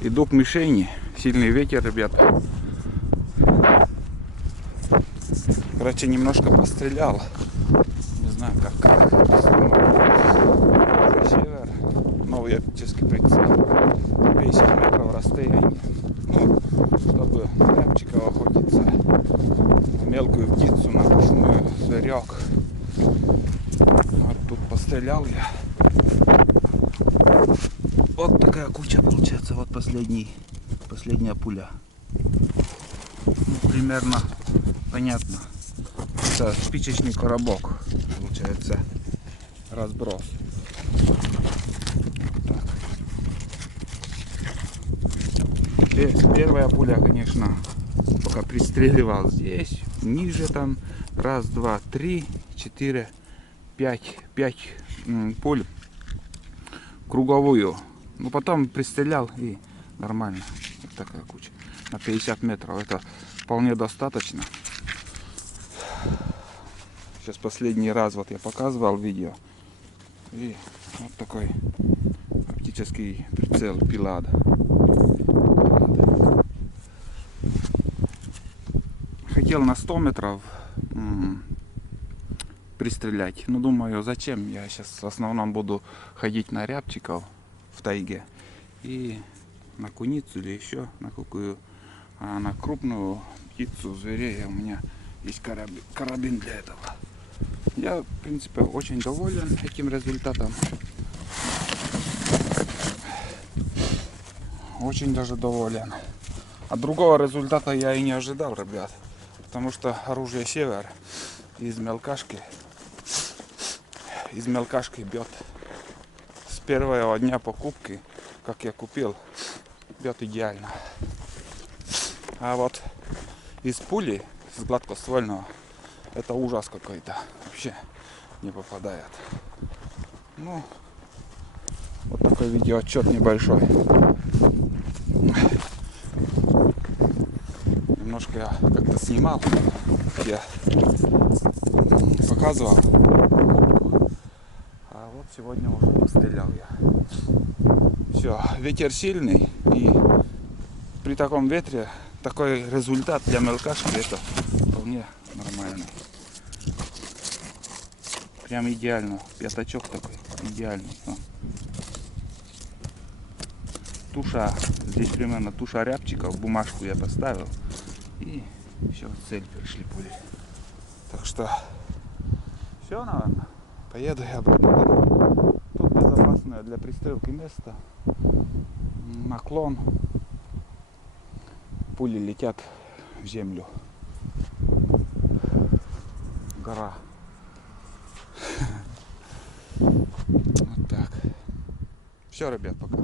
Иду к мишени. Сильный ветер, ребята. Короче, немножко пострелял. Не знаю, как север. Новый оптический прицел. 50 метров расстояние. Ну, чтобы рябчика охотиться. На мелкую птицу, на пушную, зверек. Вот тут пострелял я. Вот такая куча получается. Вот последняя пуля. Ну, примерно понятно. Это спичечный коробок. Получается разброс. Так. Первая пуля, конечно, пока пристреливал здесь. Ниже там. Раз, два, три, четыре, пять пуль. Круговую. Ну потом пристрелял и нормально. Вот такая куча. На 50 метров. Это вполне достаточно. Сейчас последний раз вот я показывал видео. И вот такой оптический прицел Пилада. Хотел на 100 метров пристрелять. Но думаю, зачем? Я сейчас в основном буду ходить на рябчиков в тайге. И на куницу или еще на какую. А на крупную птицу, зверей у меня есть карабин для этого. Я, в принципе, очень доволен этим результатом. Очень даже доволен. А другого результата я и не ожидал, ребят. Потому что оружие Север из мелкашки бьет. С первого дня покупки, как я купил, бьет идеально. А вот из пули, с гладкоствольного, это ужас какой-то. Вообще не попадает. Ну, вот такой видеоотчет небольшой. Немножко я как-то снимал, я показывал. А вот сегодня уже пострелял я. Все, ветер сильный, и при таком ветре такой результат для мелкашки это вполне нормальный. Прям идеально. Пятачок такой идеальный. Туша, здесь примерно туша рябчиков, бумажку я поставил. И все, в цель пришли пули. Так что все, наверное. Поеду я обратно домой. Тут безопасное для пристрелки место. Наклон. Пули летят в землю. Гора. Вот так. Все, ребят, пока.